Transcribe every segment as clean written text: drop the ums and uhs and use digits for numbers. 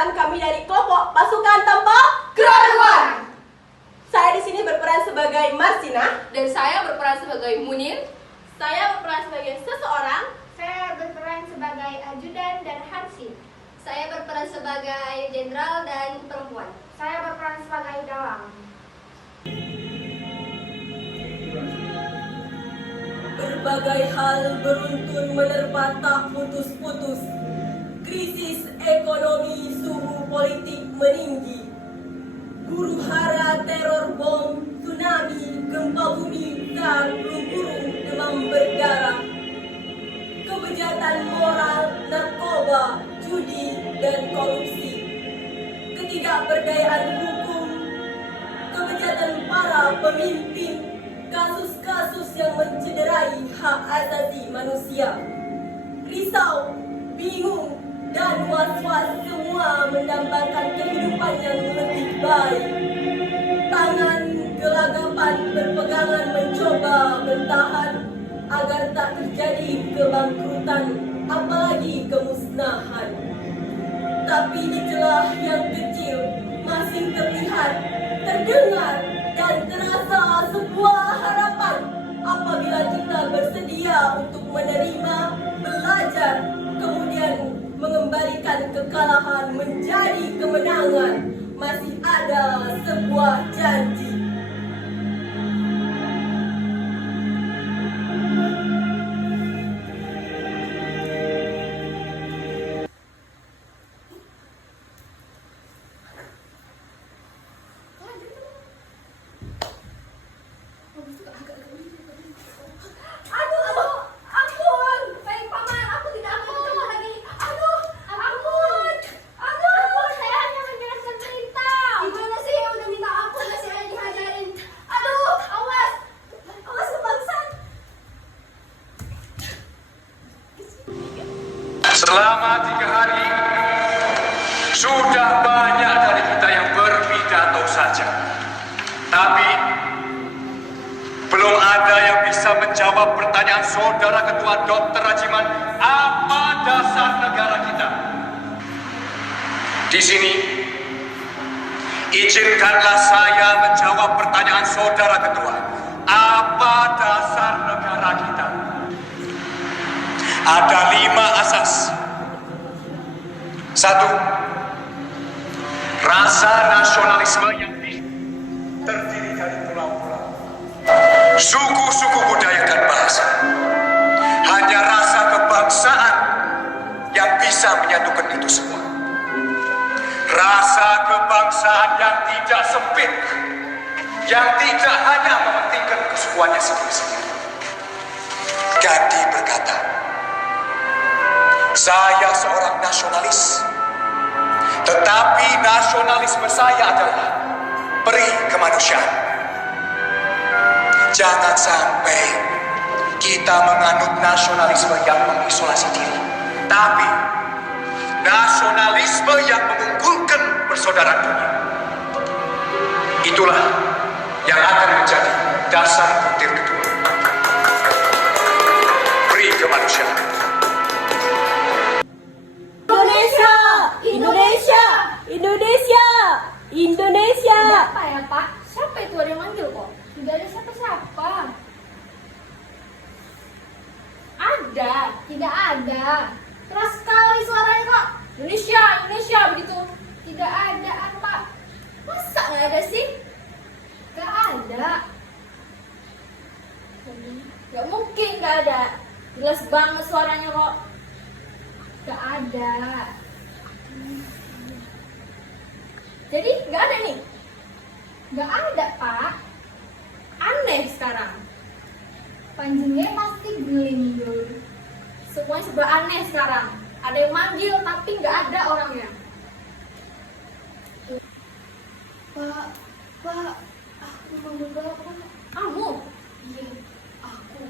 Perkenalkan, kami dari kelompok pasukan tanpa keruan. Saya di sini berperan sebagai Marsina Dan saya berperan sebagai Munir. Saya berperan sebagai seseorang. Saya berperan sebagai ajudan dan Hansi. Saya berperan sebagai jenderal dan perempuan. Saya berperan sebagai dalang. Berbagai hal beruntun menerpa tak putus-putus. Krisis ekonomi, suhu politik meninggi. Huru hara, teror bom, tsunami, gempa bumi, dan flu demam berdarah. Kebejatan moral, narkoba, judi, dan korupsi. Ketidakberdayaan hukum, kebejatan para pemimpin, kasus-kasus yang mencederai hak asasi manusia. Risau, bingung, dan was-was semua mendambakan kehidupan yang lebih baik. Tangan gelagapan berpegangan mencoba bertahan agar tak terjadi kebangkrutan, apalagi kemusnahan. Tapi di celah yang kecil masih terlihat, terdengar, dan terasa sebuah harapan apabila kita bersedia untuk menerima, belajar, kemudian mengembalikan kekalahan menjadi kemenangan. Masih ada sebuah janji. Saya hanya menjalankan perintah. Gimana sih udah minta ampun masih aja dihajarin? Awas kebangsaan. Selama 3 hari, sudah banyak dari kita yang berpidato saja. Tapi, belum ada yang bisa menjawab pertanyaan Saudara Ketua Dr. Rajiman, apa dasar negara kita? Di sini, izinkanlah saya menjawab pertanyaan Saudara Ketua. Apa dasar negara kita? Ada 5 asas. 1. Rasa nasionalisme yang terdiri dari pulau-pulau, suku-suku budaya dan bahasa. Hanya rasa kebangsaan yang bisa menyatukan itu semua. Rasa kebangsaan yang tidak sempit, yang tidak hanya mementingkan kesukuannya sendiri-sendiri. Gandhi berkata, saya seorang nasionalis, tetapi nasionalisme saya adalah peri kemanusiaan. Jangan sampai kita menganut nasionalisme yang mengisolasi diri, tapi nasionalisme yang mengunggulkan persaudaraan dunia. Itulah yang akan menjadi dasar butir kedua. Peri kemanusiaan. Indonesia, Indonesia, Indonesia, Indonesia. Apa ya Pak? Siapa itu ada yang manggil kok? Tidak ada siapa-siapa. Ada. Tidak ada. Keras sekali suaranya kok. Indonesia, Indonesia begitu. Tidak ada apa. Masa nggak ada sih? Gak ada. Nggak mungkin nggak ada. Jelas banget suaranya kok. Gak ada. Jadi nggak ada nih. Gak ada, Pak. Aneh sekarang. Panjangnya pasti gelindul. Semuanya serba aneh sekarang. Ada yang manggil tapi nggak ada orangnya. Pak, aku manggil Bapak. Kamu? Iya, aku.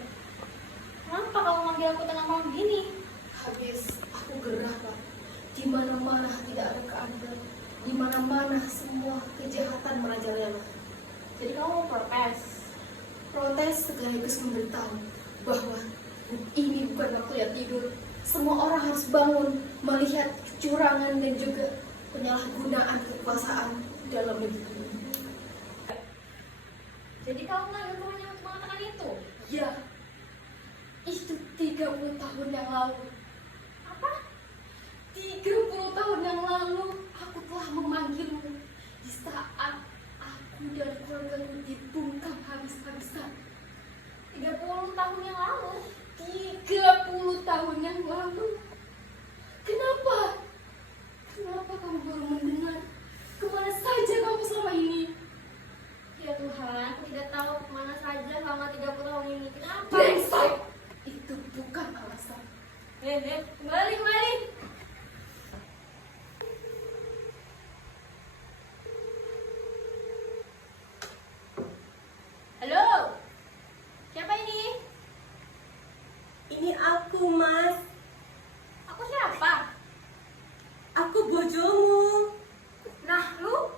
Kenapa kamu manggil aku tengah malam gini? Habis aku gerah, Pak. Di mana-mana tidak ada keadilan. Di mana-mana semua kejahatan merajalela. Jadi kamu mau protes? Protes sekaligus memberitahu bahwa ini bukan waktu yang tidur. Semua orang harus bangun melihat kecurangan dan juga penyalahgunaan kekuasaan dalam negeri. Jadi kamu mengambil hanya untuk mengatakan itu? Ya, itu 30 tahun yang lalu. Apa? 30 tahun yang lalu aku telah memanggilmu di saat aku dan keluargaku dibungkam habis-habisan. 30 tahun yang lalu? 30 tahun yang lalu. Kenapa? Kenapa kamu baru mendengar? Kemana saja kamu selama ini? Ya Tuhan, aku tidak tahu kemana saja selama 30 tahun ini. Kenapa? Brengsek! Itu bukan alasan. Kembali. Halo? Siapa ini? Ini aku, Mas. Aku siapa? Aku bojomu. Nah, lu?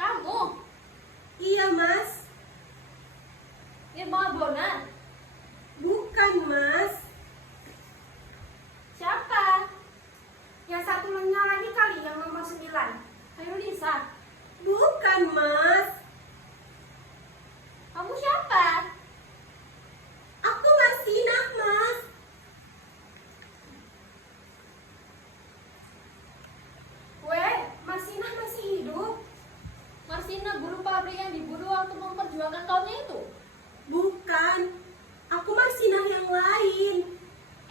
Kamu? Iya, Mas. Ini Bang Abonan? Bukan, Mas. Siapa? Yang satunya lagi kali, yang nomor 9. Ayo Lisa. Bukan, Mas. Kamu siapa? Aku Marsinah, Mas. Weh, Marsinah masih hidup? Marsina, guru pabrik yang dibunuh waktu memperjuangkan kaumnya itu? Bukan. Aku Marsinah yang lain.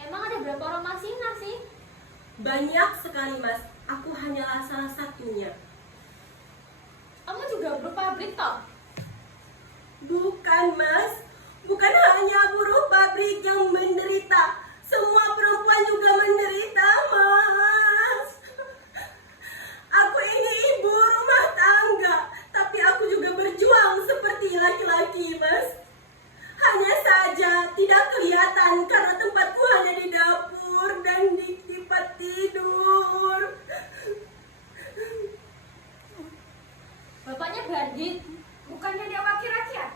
Emang ada berapa orang Marsina sih? Banyak sekali, Mas. Aku hanyalah salah satunya. Kamu juga guru pabrik toh? Bukan, Mas. Bukan hanya buruh pabrik yang menderita. Semua perempuan juga menderita, Mas. Aku ini ibu rumah tangga, tapi aku juga berjuang seperti laki-laki, Mas. Hanya saja tidak kelihatan karena tempatku hanya di dapur dan di tempat tidur. Bapaknya bandit. Bukannya dia wakil rakyat?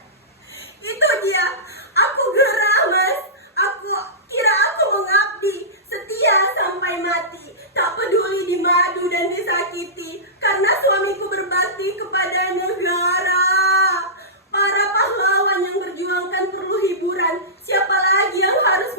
Itu dia. Aku gerah, Mas. Aku kira aku mengabdi, setia sampai mati. Tak peduli dimadu dan disakiti, karena suamiku berbakti kepada negara. Para pahlawan yang berjuang kan perlu hiburan. Siapa lagi yang harus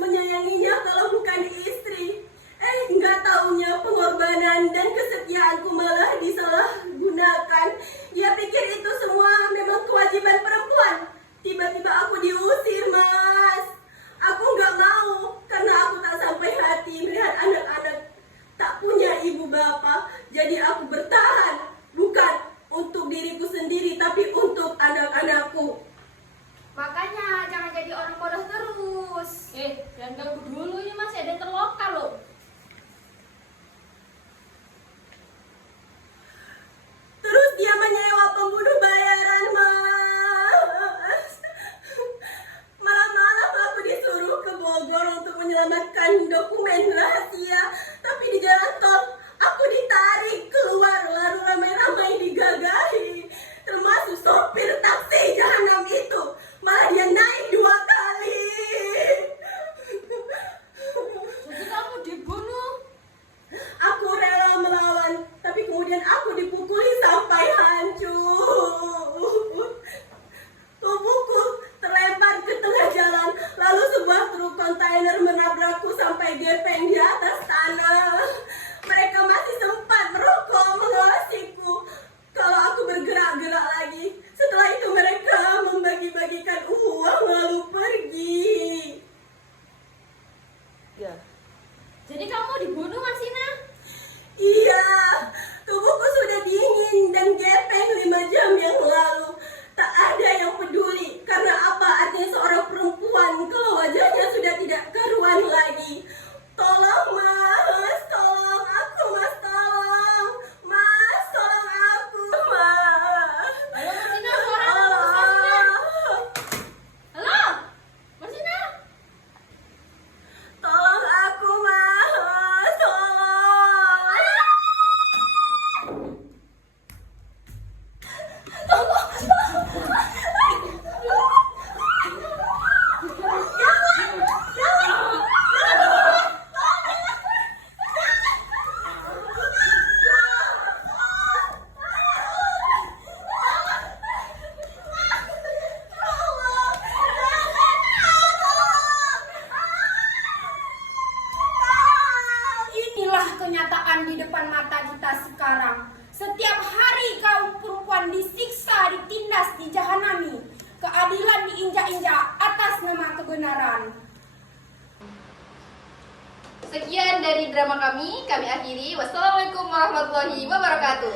Sekian dari drama kami akhiri. Wassalamualaikum warahmatullahi wabarakatuh.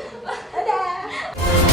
Dadah.